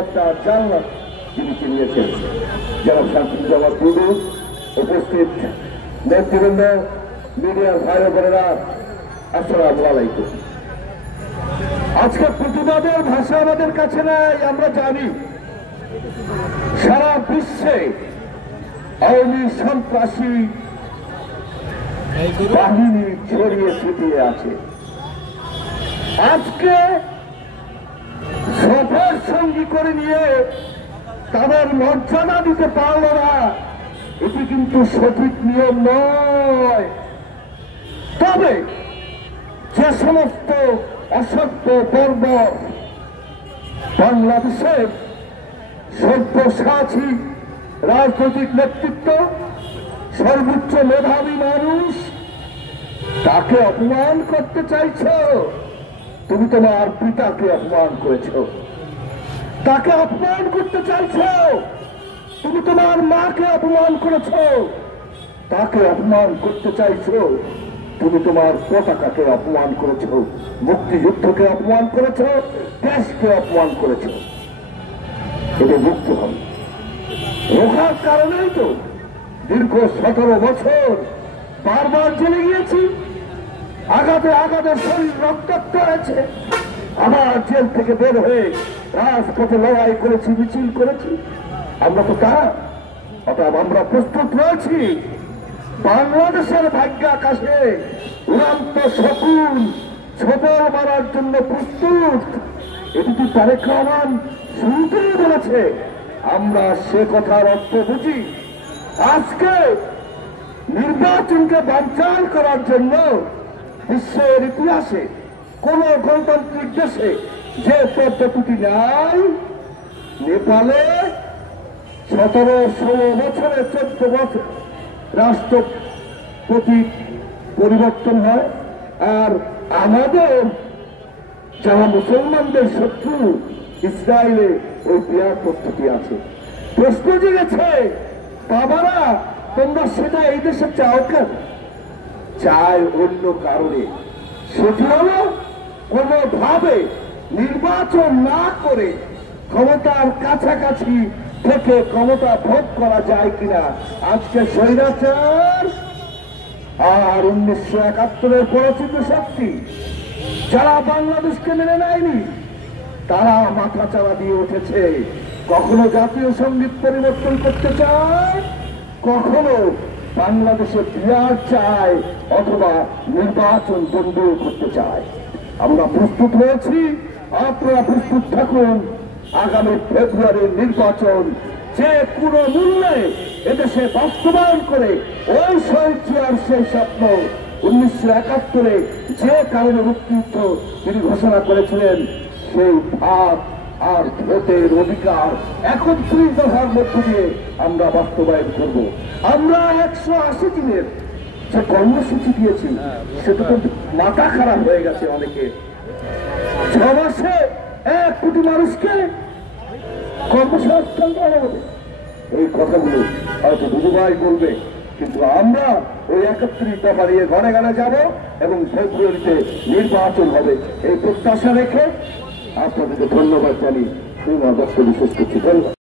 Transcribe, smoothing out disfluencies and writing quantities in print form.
একটা জান্নাত তিনি চিনিয়েছেন। যারা শান্তিজ্জামান টুডু, উপস্থিত নেতৃবৃন্দ, মিডিয়ার ভাই বোনেরা, আসসালামু আলাইকুম। আজকে প্রতিবাদের ভাষা আমাদের কাছে নাই। আমরা জানি সারা বিশ্বে আওয়ামী সন্ত্রাসী বাহিনী ছড়িয়ে ছিটিয়ে আছে। আজকে সফর সঙ্গী করে নিয়ে তাদের মর্যাদা দিতে পারল না, এটি কিন্তু সঠিক নিয়ম নয়। তবে যে সমস্ত অসভ্য বর্বর বাংলাদেশের সভ্যসাচী রাজনৈতিক নেতৃত্ব, সর্বোচ্চ মেধাবী মানুষ, তাকে অপমান করতে চাইছ, তুমি তোমার পিতাকে অপমান করেছ। তাকে অপমান করতে চাইছ, তুমি তোমার মাকে অপমান করেছ। তাকে অপমান করতে চাইছ, তুমি তোমার পতাকাকে অপমান করেছ, মুক্তিযুদ্ধকে অপমান করেছ, দেশকে অপমান করেছ। এটা মুক্ত হবে রোখার কারণেই তো দীর্ঘ 17 বছর বারবার জেলে গিয়েছি। আঘাতে আঘাতে শরীর রক্তাক্ত হয়েছে। আবার জেল থেকে বের হয়ে রাজপথে লড়াই করেছি, মিছিল করেছি। আমরা তো তা অর্থাৎ আমরা প্রস্তুত রয়েছি বাংলাদেশের ভাগ্য আকাশে উড়ান্ত শকুন ছোবল মারার জন্য প্রস্তুত। এটি কি তারেক রহমান শুরুতেই বলেছে। আমরা সে কথার অর্থ বুঝি। আজকে নির্বাচনকে বানচাল করার জন্য বিশ্বের ইতিহাসে কোন গণতান্ত্রিক দেশে যে পদ্ধতি নাই, নেপালে 17-16 বছরে 14 বছর রাষ্ট্রপতি পরিবর্তন হয়। আর আমাদের যারা মুসলমানদের শত্রু ইসরায়েলে ওই বিয়ার পদ্ধতি আছে। প্রশ্ন জেগেছে, বাবারা তোমরা সেটা এই দেশে চাও কেন? চায় অন্য কারণে। সেটি হলো কোনোভাবে নির্বাচন না করে ক্ষমতার কাছাকাছি থেকে ক্ষমতা ভোগ করা যায় কিনা। আজকে স্বৈরাচার আর 1971-এর পরিচিত শক্তি যারা বাংলাদেশকে মেনে নেয়নি, তারা মাথা চাড়া দিয়ে উঠেছে। কখনো জাতীয় সঙ্গীত পরিবর্তন করতে চায়, কখনো বাংলাদেশে বিয়ার চায়, অথবা নির্বাচন বন্ধ করতে চায়। আমরা প্রস্তুত রয়েছি, আপনারা প্রস্তুত থাকুন। আগামী ফেব্রুয়ারির নির্বাচন যে কোনো মূল্যে এদেশে বাস্তবায়ন করে ওই শহীদ জিয়ার সেই স্বপ্ন 1971-এ যে কারণে মুক্তিযুদ্ধ তিনি ঘোষণা করেছিলেন, সেই ভাব আর ভোটের অধিকার 31 দফার মধ্য দিয়ে আমরা বাস্তবায়ন করব। আমরা 180 দিনের যে কর্মসূচি দিয়েছি সেটা তো মাথা খারাপ হয়ে গেছে অনেকে। 6 মাসে 1 কোটি মানুষকে কর্মসংস্থান দেওয়া হবে। এই কথাগুলো হয়তো দুদুভাই বলবে, কিন্তু আমরা ওই 31 দফা নিয়ে ঘরে ঘরে যাব এবং ফেব্রুয়ারিতে নির্বাচন হবে এই প্রত্যাশা রেখে আপনাদেরকে ধন্যবাদ জানিয়ে বক্তব্য শেষ করছি। ধন্যবাদ।